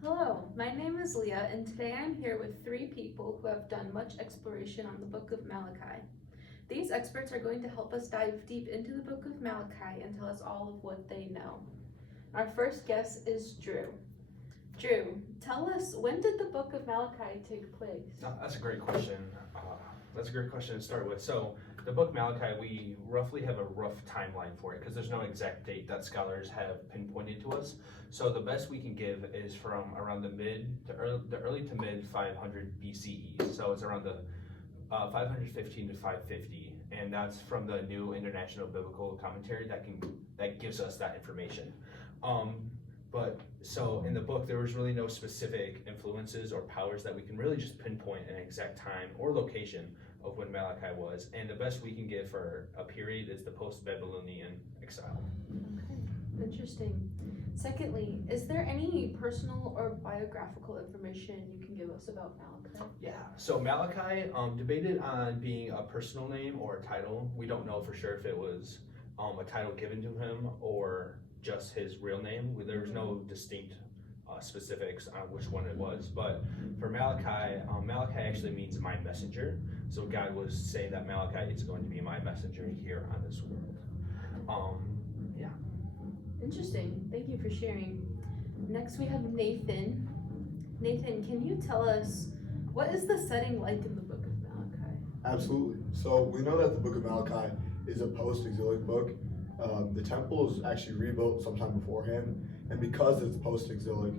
Hello, my name is Leah, and today I'm here with three people who have done much exploration on the book of Malachi. These experts are going to help us dive deep into the book of Malachi and tell us all of what they know. Our first guest is Drew. Drew, tell us, when did the book of Malachi take place? That's a great question. That's a great question to start with. So, the book Malachi, we roughly have a rough timeline for it because there's no exact date that scholars have pinpointed to us. So, the best we can give is from around the early to mid 500 BCE. So, it's around the 515 to 550, and that's from the New International Biblical Commentary that gives us that information. But so in the book, there was really no specific influences or powers that we can really just pinpoint an exact time or location of when Malachi was. And the best we can give for a period is the post-Babylonian exile. Okay, interesting. Secondly, is there any personal or biographical information you can give us about Malachi? Yeah, so Malachi debated on being a personal name or a title. We don't know for sure if it was a title given to him or just his real name. There was no distinct specifics on which one it was, but for Malachi, Malachi actually means my messenger. So God was saying that Malachi is going to be my messenger here on this world. Yeah. Interesting. Thank you for sharing. Next, we have Nathan. Nathan, can you tell us what is the setting like in the book of Malachi? Absolutely. So we know that the book of Malachi is a post-exilic book. The temple was actually rebuilt sometime beforehand, and because it's post-exilic,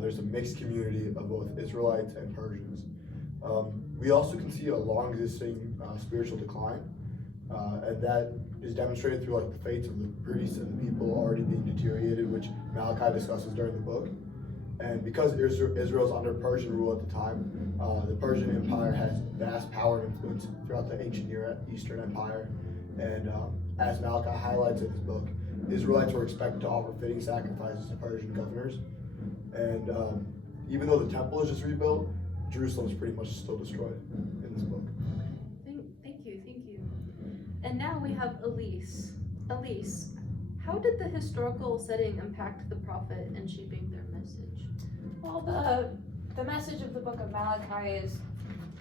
there's a mixed community of both Israelites and Persians. We also can see a long-existing spiritual decline, and that is demonstrated through like the fates of the priests and the people already being deteriorated, which Malachi discusses during the book. And because Israel's under Persian rule at the time, the Persian Empire has vast power and influence throughout the ancient Near Eastern Empire. And as Malachi highlights in his book, Israelites were expected to offer fitting sacrifices to Persian governors. And even though the temple is just rebuilt, Jerusalem is pretty much still destroyed in this book. Thank you. And now we have Elise. Elise, how did the historical setting impact the prophet in shaping their message? Well, the message of the book of Malachi is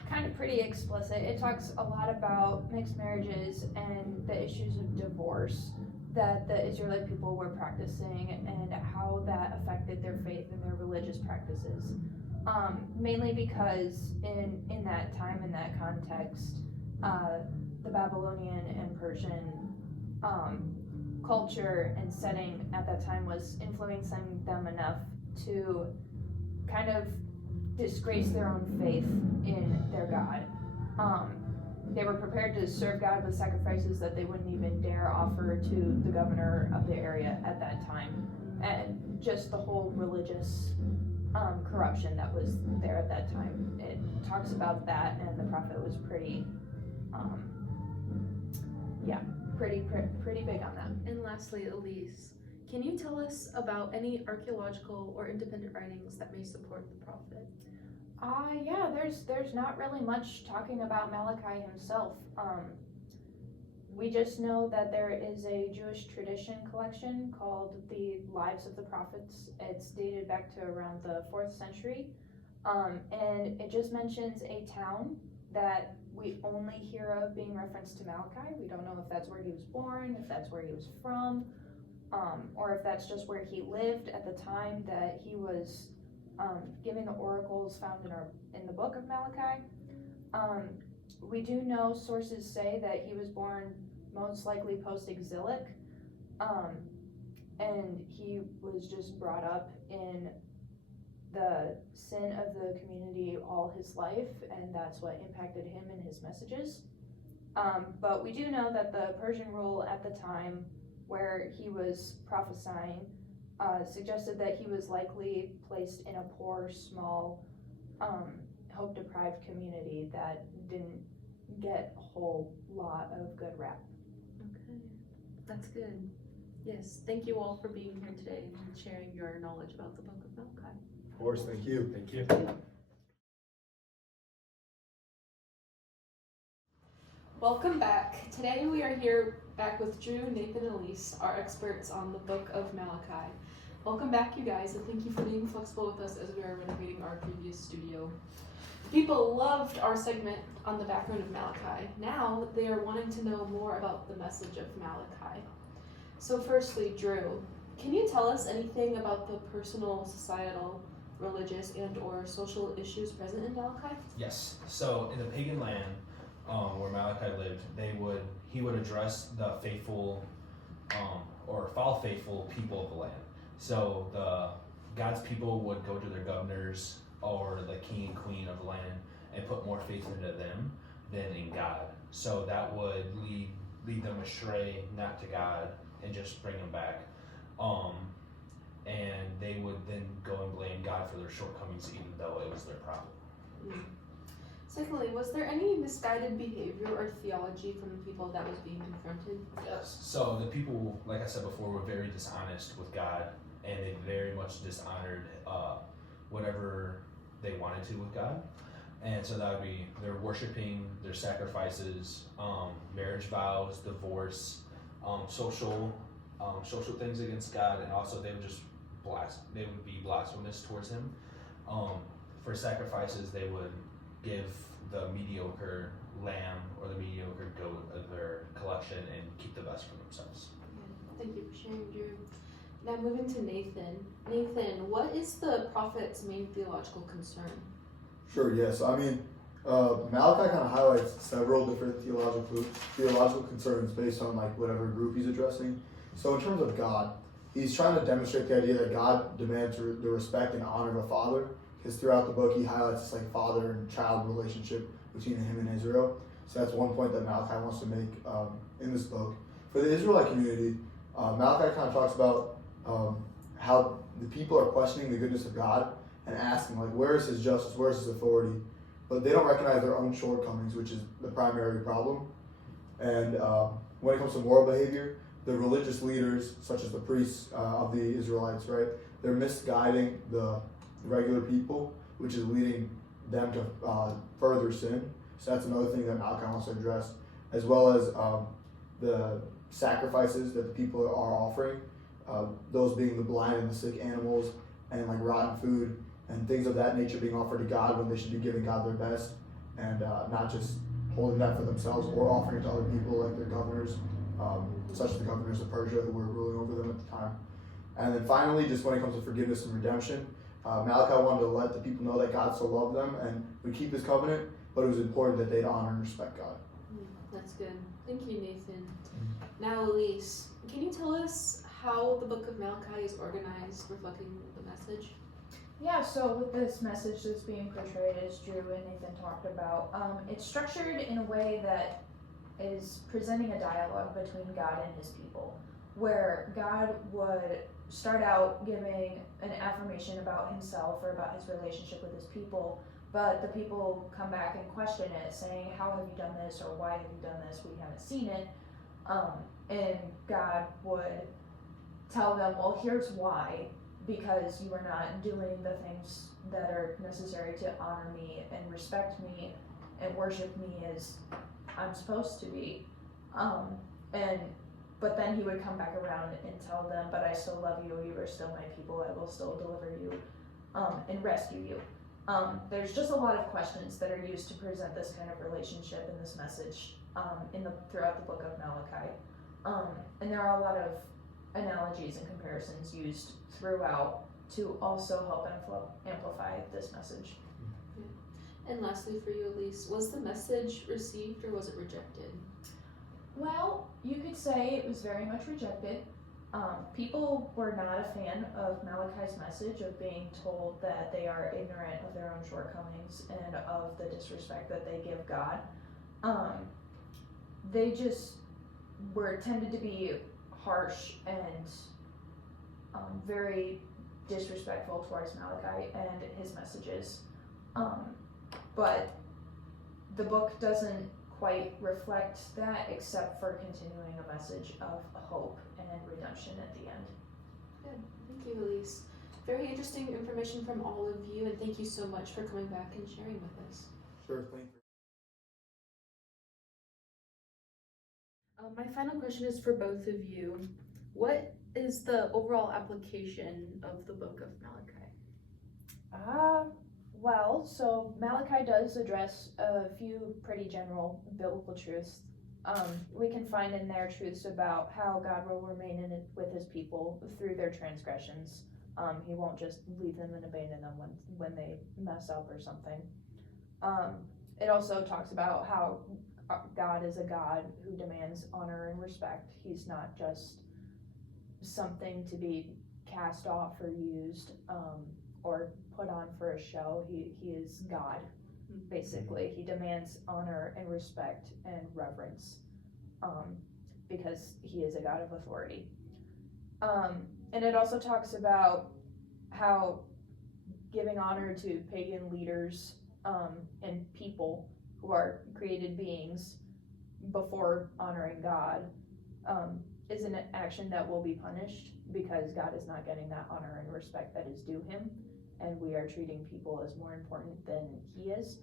kind of pretty explicit. It talks a lot about mixed marriages and the issues of divorce that the Israelite people were practicing and how that affected their faith and their religious practices. Mainly because in that time, in that context, the Babylonian and Persian culture and setting at that time was influencing them enough to kind of disgrace their own faith in their God. They were prepared to serve God with sacrifices that they wouldn't even dare offer to the governor of the area at that time. And just the whole religious corruption that was there at that time. It talks about that, and the prophet was pretty big on that. And lastly, Elise, can you tell us about any archaeological or independent writings that may support the prophet? Yeah, there's not really much talking about Malachi himself. We just know that there is a Jewish tradition collection called the Lives of the Prophets. It's dated back to around the 4th century, and it just mentions a town that we only hear of being referenced to Malachi. We don't know if that's where he was born, if that's where he was from, or if that's just where he lived at the time that he was giving the oracles found in the book of Malachi. We do know sources say that he was born most likely post-exilic, and he was just brought up in the sin of the community all his life, and that's what impacted him and his messages. But we do know that the Persian rule at the time where he was prophesying suggested that he was likely placed in a poor, small, hope-deprived community that didn't get a whole lot of good rap. Okay, that's good. Yes, thank you all for being here today and sharing your knowledge about the book of Malachi. Of course, thank you. Thank you. Welcome back. Today we are here back with Drew, Nathan, and Elise, our experts on the book of Malachi. Welcome back, you guys, and thank you for being flexible with us as we are renovating our previous studio. People loved our segment on the background of Malachi. Now they are wanting to know more about the message of Malachi. So firstly, Drew, can you tell us anything about the personal, societal, religious, and or social issues present in Malachi? Yes. So in the pagan land where Malachi lived, he would address the faithful or foul faithful people of the land. So God's people would go to their governors or the king and queen of the land and put more faith into them than in God. So that would lead them astray, not to God, and just bring them back. And they would then go and blame God for their shortcomings, even though it was their problem. Secondly, was there any misguided behavior or theology from the people that was being confronted? Yes. So the people, like I said before, were very dishonest with God, and they very much dishonored whatever they wanted to with God. And so that would be their worshiping, their sacrifices, marriage vows, divorce, social things against God, and also they would be blasphemous towards Him. For sacrifices, they would give the mediocre lamb or the mediocre goat of their collection and keep the best for themselves. Thank you for sharing, Drew. Now moving to Nathan. Nathan, what is the prophet's main theological concern? Sure, yes. I mean, Malachi kind of highlights several different theological concerns based on like whatever group he's addressing. So in terms of God, he's trying to demonstrate the idea that God demands the respect and honor of a father, because throughout the book he highlights this like father and child relationship between him and Israel. So that's one point that Malachi wants to make in this book. For the Israelite community, Malachi kind of talks about how the people are questioning the goodness of God and asking like, where is His justice, where is His authority? But they don't recognize their own shortcomings, which is the primary problem. And when it comes to moral behavior, the religious leaders, such as the priests of the Israelites, right, they're misguiding the regular people, which is leading them to further sin. So that's another thing that Malachi wants to address, as well as the sacrifices that the people are offering, those being the blind and the sick animals, and like rotten food and things of that nature being offered to God when they should be giving God their best, and not just holding that for themselves or offering it to other people like their governors, such as the governors of Persia who were ruling over them at the time. And then finally, just when it comes to forgiveness and redemption, Malachi wanted to let the people know that God still loved them and would keep His covenant, but it was important that they'd honor and respect God. That's good. Thank you, Nathan. Now, Elise, can you tell us how the book of Malachi is organized, reflecting the message? Yeah, so with this message that's being portrayed, as Drew and Nathan talked about, it's structured in a way that is presenting a dialogue between God and His people, where God would start out giving an affirmation about Himself or about His relationship with His people, but the people come back and question it, saying, how have you done this, or why have you done this, we haven't seen it, and God would tell them, well, here's why, because you are not doing the things that are necessary to honor me and respect me and worship me as I'm supposed to be. But then He would come back around and tell them, but I still love you, you are still my people, I will still deliver you and rescue you. There's just a lot of questions that are used to present this kind of relationship and this message throughout the book of Malachi. And there are a lot of analogies and comparisons used throughout to also help amplify this message. And lastly for you, Elise, was the message received or was it rejected? Well, you could say it was very much rejected. People were not a fan of Malachi's message of being told that they are ignorant of their own shortcomings and of the disrespect that they give God. They just tended to be harsh and very disrespectful towards Malachi and his messages. But the book doesn't quite reflect that, except for continuing a message of hope and redemption at the end. Good. Thank you, Elise. Very interesting information from all of you, and thank you so much for coming back and sharing with us. Sure, thank you. My final question is for both of you. What is the overall application of the book of Malachi? Well, so Malachi does address a few pretty general biblical truths. We can find in there truths about how God will remain in it with his people through their transgressions. He won't just leave them and abandon them when they mess up or something. It also talks about how God is a God who demands honor and respect. He's not just something to be cast off or used or put on for a show. He is God, basically. He demands honor and respect and reverence because he is a God of authority. And it also talks about how giving honor to pagan leaders and people who are created beings before honoring God is an action that will be punished because God is not getting that honor and respect that is due him, and we are treating people as more important than he is.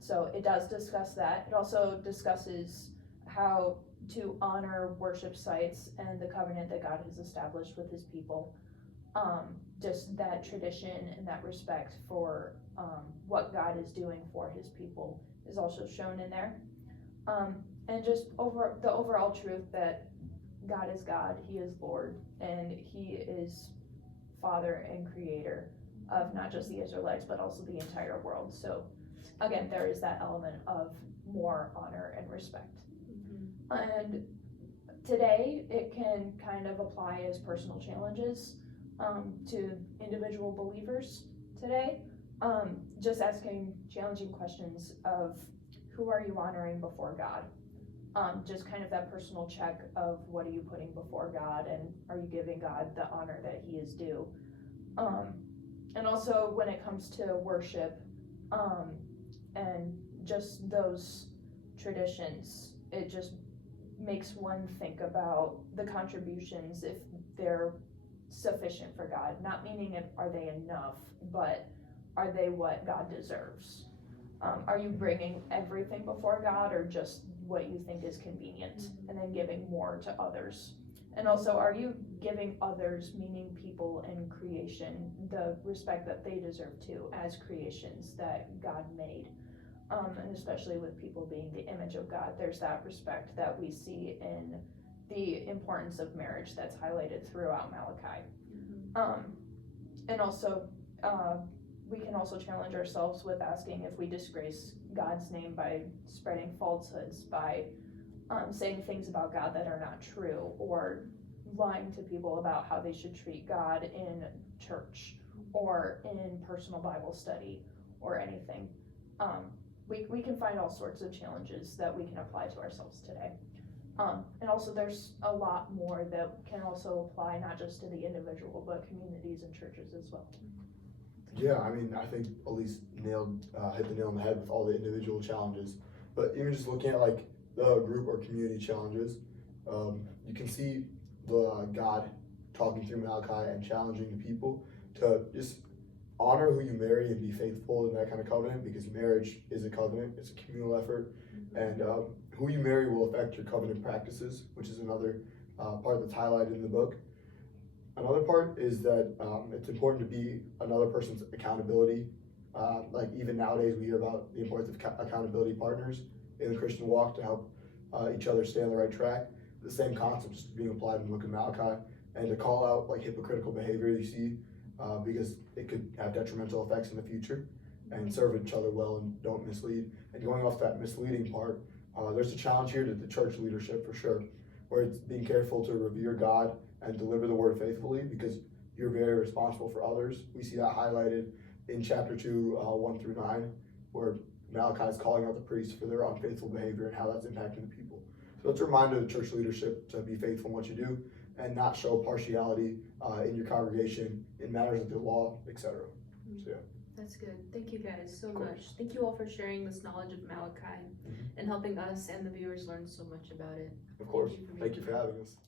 So it does discuss that. It also discusses how to honor worship sites and the covenant that God has established with his people. Just that tradition and that respect for what God is doing for his people is also shown in there. And just the overall truth that God is God, he is Lord, and he is Father and Creator of not just the Israelites, but also the entire world. So again, there is that element of more honor and respect. And today, it can kind of apply as personal challenges to individual believers today. Just asking challenging questions of who are you honoring before God? Just kind of that personal check of what are you putting before God, and are you giving God the honor that he is due? And also when it comes to worship and just those traditions, it just makes one think about the contributions, if they're sufficient for God. Not meaning are they enough, but are they what God deserves? Are you bringing everything before God, or just what you think is convenient, and then giving more to others? And also, are you giving others, meaning people in creation, the respect that they deserve too, as creations that God made? And especially with people being the image of God, there's that respect that we see in the importance of marriage that's highlighted throughout Malachi. And also, we can also challenge ourselves with asking if we disgrace God's name by spreading falsehoods, by saying things about God that are not true, or lying to people about how they should treat God in church or in personal Bible study or anything. We can find all sorts of challenges that we can apply to ourselves today. And also there's a lot more that can also apply not just to the individual, but communities and churches as well. Yeah, I mean, I think Elise hit the nail on the head with all the individual challenges. But even just looking at like the group or community challenges, you can see the God talking through Malachi and challenging the people to just honor who you marry and be faithful in that kind of covenant, because marriage is a covenant, it's a communal effort, and who you marry will affect your covenant practices, which is another part that's highlighted in the book. Another part is that it's important to be another person's accountability. Like even nowadays we hear about the importance of accountability partners in the Christian walk to help each other stay on the right track. The same concept is being applied in the book of Malachi, and to call out like hypocritical behavior you see because it could have detrimental effects in the future, and serve each other well and don't mislead. And going off that misleading part, there's a challenge here to the church leadership for sure, where it's being careful to revere God and deliver the word faithfully, because you're very responsible for others. We see that highlighted in chapter 2, 1-9, where Malachi is calling out the priests for their unfaithful behavior and how that's impacting the people. So it's a reminder to the church leadership to be faithful in what you do and not show partiality in your congregation in matters of the law, etc. So yeah. That's good. Thank you guys so much. Thank you all for sharing this knowledge of Malachi and helping us and the viewers learn so much about it. Of course. Thank you for having us.